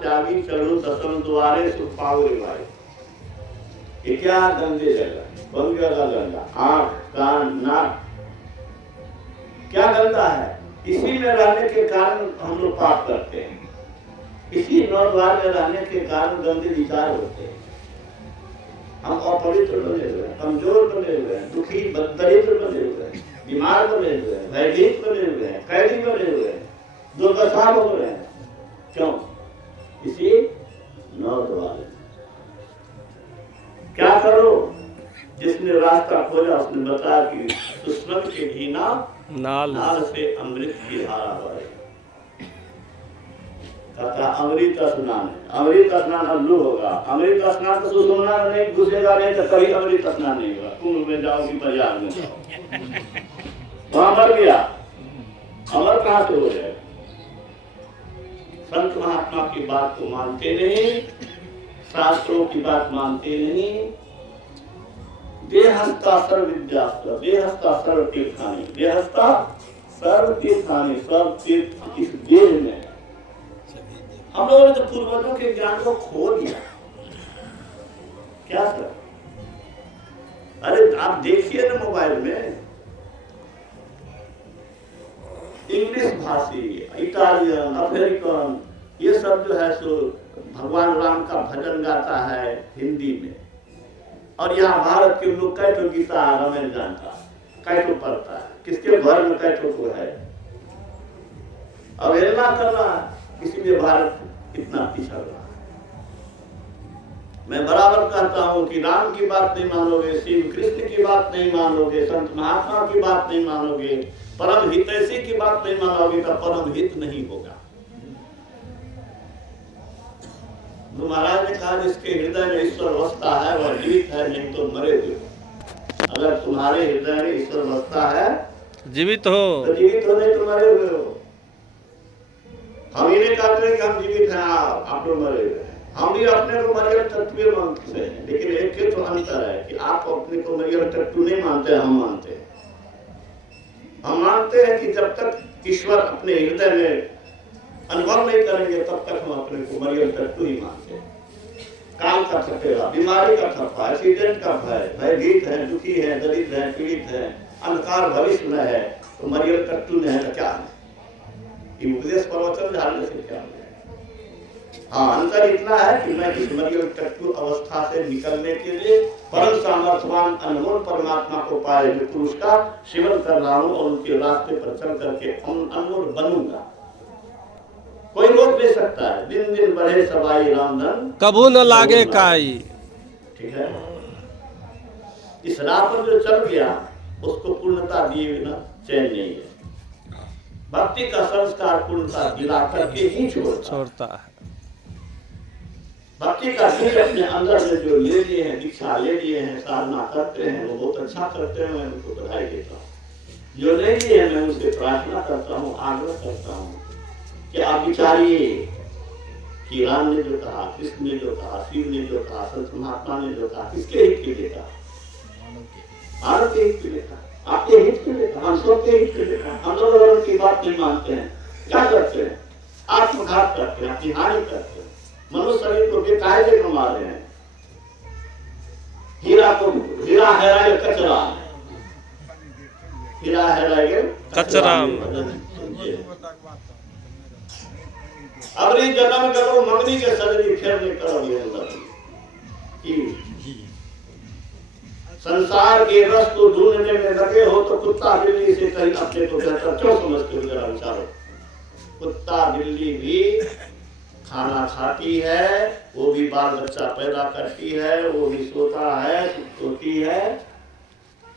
त्यागी चढ़ू दसम द्वारे सुख पाओ रे भाई। ये क्या गंदे जगह बन गया गंदा, आंख कान नाक क्या गंदा है। इसी में रहने के कारण हम लोग पाप करते हैं, इसी नौद्वार में रहने के कारण गंदे विचार होते हैं। हम अपवित्र बने हुए हैं, कमजोर बने हुए हैं, दुखी दरिद्र बने हुए हैं, बीमार बने हुए हैं, भयभीत बने हुए हैं, कैदी बने हुए हैं, दुर्दशा हो रहे हैं। क्यों? इसी नौद्वार। क्या करो? जिसने रास्ता खोजा उसने बताया कि दुश्मन के घीना नाल से अमृत की धारा बहे। कहता अमृत स्नान है, अमृत स्नान अल्लू होगा, अमृत स्नान तो सुसुमना नहीं घुसेगा, नहीं तो कभी अमृत स्नान नहीं होगा। कुंभ में जाओ कि बाजार में जाओ, वहां मर गया, अमर कहां से हो जाएगा? संत महात्मा की बात को मानते नहीं, शास्त्रों की बात मानते नहीं। देहस्था सर्व विद्यास्त्र, देहस्था सर्व तीर्थानि, देहस्था सर्व तीर्थानि, सब तीर्थ इस देह में। हम लोगों ने तो पूर्वजों के ज्ञान को खो दिया। क्या सर? अरे आप देखिए ना मोबाइल में इंग्लिश भाषी, इटालियन, अमेरिकन, ये सब जो है सो भगवान राम का भजन गाता है हिंदी में, और यहाँ भारत के लोग कैठो गीता रामायण जानता, कैठो पढ़ता है, किसके घर में कैठो को है, अवहेलना कर रहा है, इसीलिए भारत इतना पिछड़ रहा है। मैं बराबर कहता हूँ कि राम की बात नहीं मानोगे, शिव कृष्ण की बात नहीं मानोगे, संत महात्मा की बात नहीं मानोगे, परम हितैषी की बात नहीं मानोगे तो परम हित नहीं होगा। तो महाराज ने कहा जिसके हृदय में ईश्वर बसता है वह जीवित है, नहीं तो मरे हुए। अगर तुम्हारे हृदय में ईश्वर बसता है जीवित हो, तो जीवित हो, नहीं तो मरे हुए हो। हम ही नहीं कहते कि हम जीवित हैं, आप लोग मरे हुए हैं। हम भी अपने को मरियल तत्व मानते हैं, लेकिन एक ही तो अंतर है कि आप अपने को मरियल तत्व नहीं मानते, हम मानते हैं। हम मानते हैं कि जब तक ईश्वर अपने हृदय में अनुभव नहीं करेंगे तब तक हम अपने को मरियल तत्व ही मानते हैं। काम का थकेला, बीमारी का थप्पा, एक्सीडेंट का भय, भयभीत है, दुखी है, दरिद्र है, पीड़ित है, अंधकार भविष्य में है, तो मरियल तत्व में है तो क्या है? ये उपदेश प्रवचन झाड़ने से क्या है? हाँ, अंतर इतना है कि मैं इस मरियल तत्व अवस्था से निकलने के लिए परम सामर्थ्यवान अनमोल परमात्मा को पाए हुए पुरुष का सेवन कर रहा हूँ और उनके रास्ते पर चल करके अनमोल बनूंगा। कोई रोक नहीं सकता है। दिन दिन बढ़े सवाई रामधन, कबू न लागे काई। ठीक है, इस राह पर जो चल गया उसको पूर्णता दिए बिना चैन नहीं है। भक्ति का संस्कार पूर्णता दिला करके ही छोड़ता है। भक्ति का बीज अपने अंदर में जो ले लिए हैं, दीक्षा ले लिए हैं, साधना करते हैं, वो बहुत अच्छा करते हैं, मैं उनको बधाई देता हूँ। जो ले लिए हैं मैं उनसे प्रार्थना करता हूँ, आग्रह करता हूँ कि आप विचारिए कि राम ने जो कहा, कृष्ण ने जो कहा, शिव ने जो कहा, संत महात्मा ने जो कहा, किसके हित के लिए कहा? मानव के हित के लिए कहा, आपके हित के लिए कहा, हम सबके हित के लिए कहा। हम लोग की बात नहीं मानते हैं, क्या करते हैं? आत्मघात करते हैं, अपनी हानि करते हैं, मनुष्य शरीर को बेकायदे घुमा रहे हैं। हीरा हेराए कचरा, हीरा हेराए कचरा। अबरी जन्म करो मंगनी के सजरी, फिर नहीं करो ये संसार के रस को ढूंढने में लगे हो तो कुत्ता बिल्ली से कहीं अपने को बेहतर क्यों समझते हो? जरा विचारो। कुत्ता बिल्ली भी खाना खाती है, वो भी बाल बच्चा पैदा करती है, वो भी सोता है, सोती है,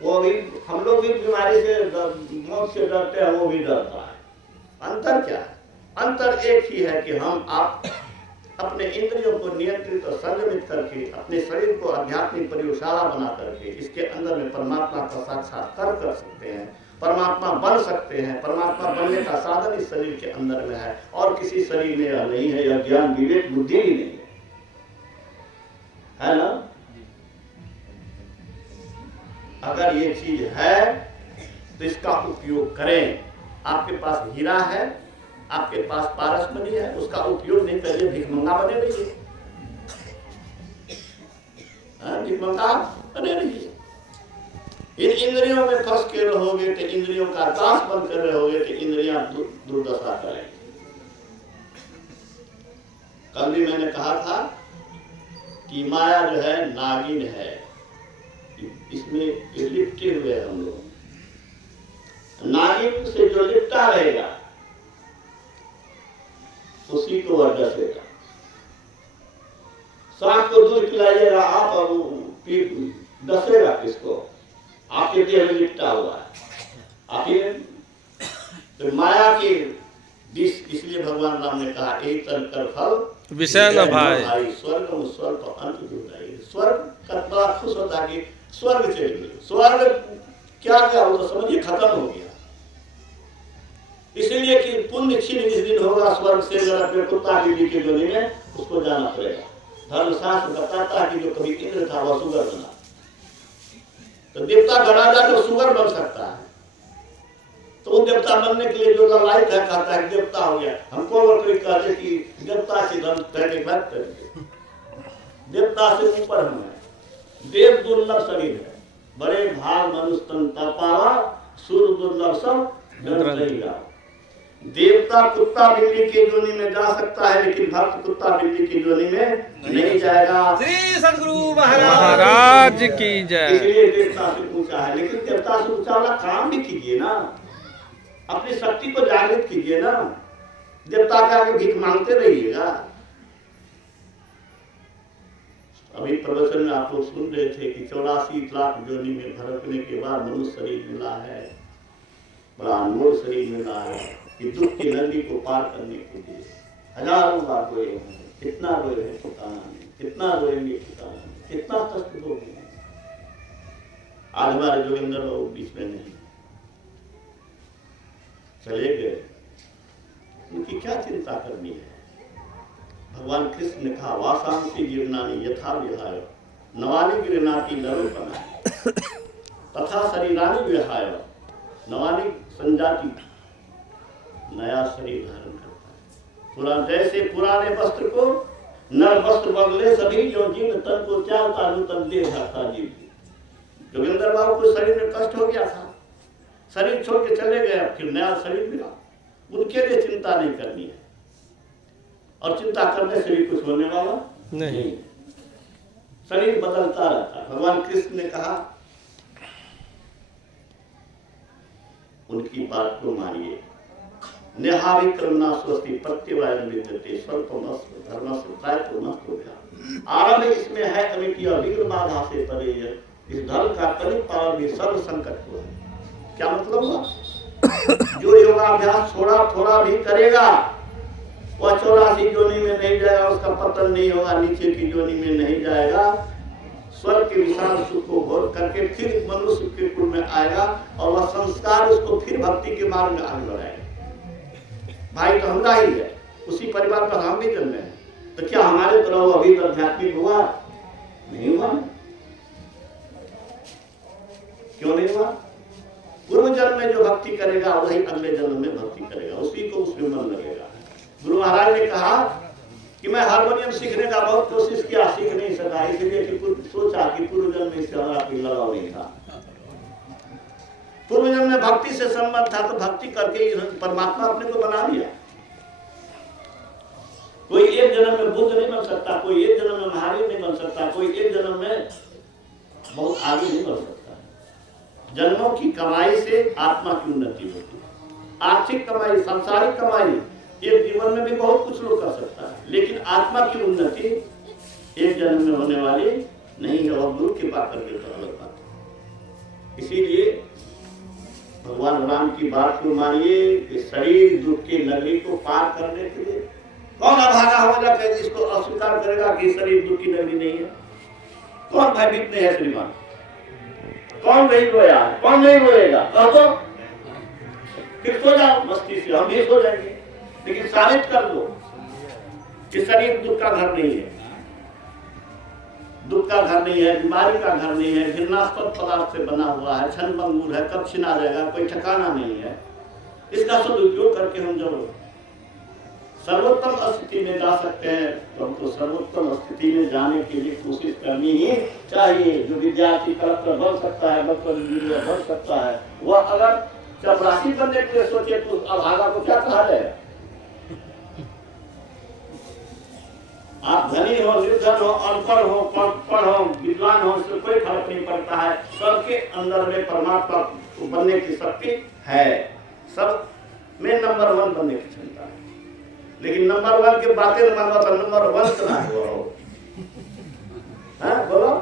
वो भी, हम लोग भी बीमारी से मौत से डरते हैं, वो भी डरता है। अंतर क्या है? अंतर एक ही है कि हम आप अपने इंद्रियों को नियंत्रित और संयमित करके अपने शरीर को आध्यात्मिक प्रयोगशाला बना करके इसके अंदर में परमात्मा का साक्षात्कार कर सकते हैं, परमात्मा बन सकते हैं। परमात्मा बनने का साधन इस शरीर के अंदर में है और किसी शरीर में यह नहीं है। यह ज्ञान विवेक बुद्धि ही नहीं है ना? अगर ये चीज है तो इसका उपयोग करें। आपके पास हीरा है, आपके पास पारस मणि है, उसका उपयोग नहीं करिए, भिखमंगा बने रहिए, भिखमंगा बने रहिए। इन इंद्रियों में फंस के रहोगे तो इंद्रियों का दास बनकर रहोगे तो इंद्रियां दुर्दशा करेंगी। कल भी मैंने कहा था कि माया जो है नागिन है, इसमें लिपटे हुए हम लोग। नागिन से जो लिपटा रहेगा उसी को वह डसेगा। सांप को दूध पिलाइएगा आप और डसेगा किसको? आपके देह में लिपटा हुआ है। आखिर तो माया की विष, इसलिए भगवान राम ने कहा एक तन कर फल विषय न भाई, स्वर्ग में स्वर्ग तो अंत जुटाई। स्वर्ग का बड़ा खुश होता कि स्वर्ग चले गए। स्वर्ग क्या क्या हो तो समझिए खत्म हो गया। इसलिए कि पुण्य क्षीण जिस दिन होगा स्वर्ग से अगर अपने कुत्ता बिल्ली के जोनी में उसको जाना पड़ेगा। धर्मशास्त्र बताता है कि जो कभी इंद्र था वह सुगर बना, तो देवता घड़ा जा तो सुगर बन सकता है। तो वो देवता बनने के लिए जो ललायत है कहता है देवता हो गया। हमको अगर कोई कहते कि देवता से धर्म करने बात करेंगे, देवता से ऊपर हम है। देव दुर्लभ शरीर है, बड़े भाग मनुष्य तन पावा, सूर्य दुर्लभ सब जन रहेगा। देवता कुत्ता बिल्ली की जोनी में जा सकता है, लेकिन भक्त कुत्ता बिल्ली की जोनी में नहीं जाएगा। श्री सद्गुरु महाराज की जय। इसलिए देवता से ऊंचा है, लेकिन देवता से ऊंचा वाला काम भी कीजिए ना, अपनी शक्ति को जागृत कीजिए ना। देवता के आगे भीख मांगते रहिएगा। अभी प्रवचन में आप लोग सुन रहे थे कि 84 लाख जोनी में भटकने के बाद मनुष्य शरीर मिला है, बड़ा अनमोल शरीर मिला है कि दुख की नदी को पार करने के लिए हजारों बार रोए हैं। कितना रोए हैं ठिकाना नहीं, कितना रोएंगे ठिकाना नहीं, कितना कष्ट दोगे। आज हमारे जोगिंदर बाबू बीच में नहीं, चले गए, उनकी क्या चिंता करनी है। भगवान कृष्ण ने कहा वासांसी गिरनानी यथा विहाय नवानी गिरनाती नरोपना तथा शरीरानी विहाय नवानी संजाति, नया शरीर धारण करता है। पुराने जैसे पुराने वस्त्र को नर वस्त्र बदले सभी जो जीव तन को चाहता नूतन दे जाता जीव। जोगिंदर बाबू को शरीर में कष्ट हो गया था, शरीर छोड़ के चले गए, फिर नया शरीर मिला। उनके लिए चिंता नहीं करनी है, और चिंता करने से भी कुछ होने वाला नहीं। शरीर बदलता रहता है। भगवान कृष्ण ने कहा उनकी बात को मानिए। नेहावि क्रमना स्वस्ति प्रत्यवायन विद्यते स्वल्पमस्व धर्मस्य प्रायतमस्तु भया। आरंभ इसमें है अमिति और विघ्न बाधा से परे। इस धर्म का कलित पालन भी सर्व संकट को है। क्या मतलब हुआ? जो योगाभ्यास थोड़ा भी करेगा वह 84 जोनी में नहीं जाएगा, उसका पतन नहीं होगा, नीचे की जोनी में नहीं जाएगा। स्वर्ग के विशाल सुख को भोग करके फिर मनुष्य के कुल में आएगा और वह संस्कार उसको फिर भक्ति के मार्ग में आगे बढ़ाएगा। भाई तो हमारा ही है, उसी परिवार पर हम भी जन्मे हैं, तो क्या हमारे तरह वो अभी आध्यात्मिक हुआ? नहीं हुआ। क्यों नहीं हुआ? पूर्व जन्म में जो भक्ति करेगा वही अगले जन्म में भक्ति करेगा, उसी को उसमें मन लगेगा। गुरु महाराज ने कहा कि मैं हारमोनियम सीखने का बहुत कोशिश किया, सीख नहीं सका, इसलिए कि सोचा कि पूर्व जन्म में इससे हमारा कोई लगाव नहीं था। पूर्व जन्म में भक्ति से संबंध था, तो भक्ति करके परमात्मा अपने को बना लिया। कोई एक जन्म में बुद्ध नहीं बन सकता, कोई एक जन्म में महावीर नहीं बन सकता, कोई एक जन्म में बहुत आगे नहीं बन सकता। जन्मों की कमाई से आत्मा की उन्नति होती है। आर्थिक कमाई, सांसारिक कमाई एक जीवन में भी बहुत कुछ लोग कर सकता है, लेकिन आत्मा की उन्नति एक जन्म में होने वाली नहीं है, और गुरु कृपा करके तो अलग बात है। इसीलिए भगवान राम की बात को मानिए कि शरीर दुख की नगरी को पार करने के लिए कौन अभागा हो जाकर इसको अस्वीकार करेगा कि शरीर दुख की नगरी नहीं है? कौन भयभीत नहीं है श्रीमान? कौन नहीं रोया है? कौन नहीं रोएगा? तो फिर सो जाओ मस्ती से, हम भी सो जाएंगे, लेकिन साबित कर दो कि शरीर दुख का घर नहीं है, दुख का घर नहीं है, बीमारी का घर नहीं है, घृणास्पद पदार्थ से बना हुआ है, क्षण भंगुर है, कब छिना जाएगा कोई ठिकाना नहीं है। इसका सदुपयोग करके हम जब सर्वोत्तम स्थिति में जा सकते हैं, तो हमको सर्वोत्तम स्थिति में जाने के लिए कोशिश करनी ही चाहिए। जो विद्यार्थी कलेक्टर बन सकता है, डॉक्टर इंजीनियर बन सकता है, वह अगर चपरासी बनने के लिए सोचे तो अभागा को क्या कहा जाए? आप धनी हो, निर्धन हो, अनपढ़ हो, पढ़ हो, विद्वान हो, इससे कोई फर्क नहीं पड़ता है। सबके अंदर में परमात्मा बनने की शक्ति है, सब में नंबर 1 बनने की क्षमता है। लेकिन नंबर 1 की बातें मानो तो नंबर 1 सुना हो। हाँ बोलो,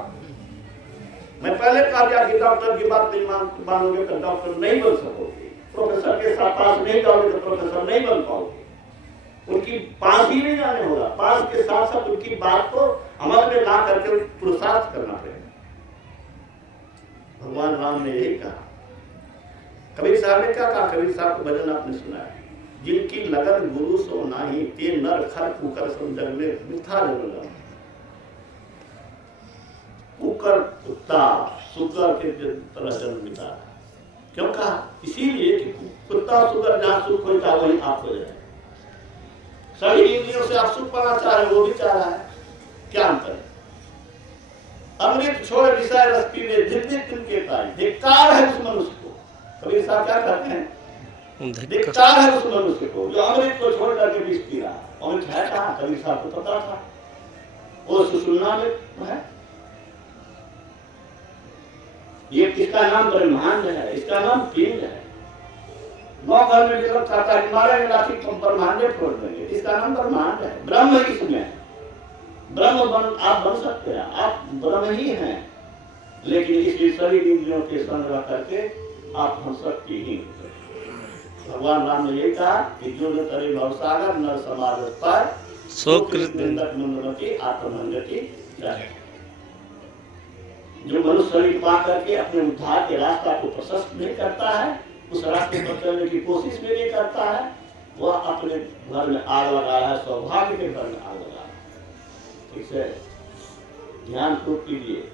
मैं पहले कहा गया कि डॉक्टर की बात नहीं मानोगे तो डॉक्टर नहीं बन सकोगे, प्रोफेसर के साथ पास नहीं जाओगे तो प्रोफेसर नहीं बन पाओगे। उनकी पास ही नहीं जाने होगा, पास के साथ साथ उनकी बात को अमल में ला करके पुरुषार्थ करना पड़ेगा। भगवान राम ने यही कहा। कबीर साहब ने क्या कहा? कबीर साहब को भजन आपने सुना है, जिनकी लगन गुरु सो नाही, ते नर खर कुकर संजग में मिथा लगन। कुकर कुत्ता सुगर के तरह जन्म मिटा। क्यों कहा? इसीलिए कि कुत्ता सुगर जहां सुख होता है वहीं आप हो जाए। सभी इंद्रियों से आप सुख पाना चाह रहे, वो भी चाह रहा है, क्या अंतर है? अमृत छोड़ विषय रस पीने तिनके पाए, धिक्कार है उस मनुष्य को। कबीर साहब क्या कहते हैं? धिक्कार है उस मनुष्य को जो अमृत को छोड़ करके विष पी रहा। अमृत है कहाँ? कबीर साहब को पता था, वो सुषुम्ना में है। ये इसका नाम ब्रह्मांड है, इसका नाम पिंड है। 9 घर में जब खाता है, हिमालय में लाठी ब्रह्मांड छोड़ देंगे, इसका नाम ब्रह्मांड है। ब्रह्म इसमें ब्रह्म आप बन सकते हैं, आप ब्रह्म ही हैं। लेकिन इसलिए शरीर इंद्रियों के संग रह करके आप हम शक्तिहीन। भगवान राम ने ये कहा कि जो जो तरे भवसागर नर समाज पाए सो कृतनिंदक मंदमति आत्मंगति जाए। जो मनुष्य शरीर पा करके अपने उद्धार के रास्ता को प्रशस्त नहीं करता है, उस रास्ते पर चलने की कोशिश भी नहीं करता है, वह अपने घर में आग लगा रहा है, सौभाग्य के घर में आग लगा रहा है। ठीक है, ध्यान तो कीजिए।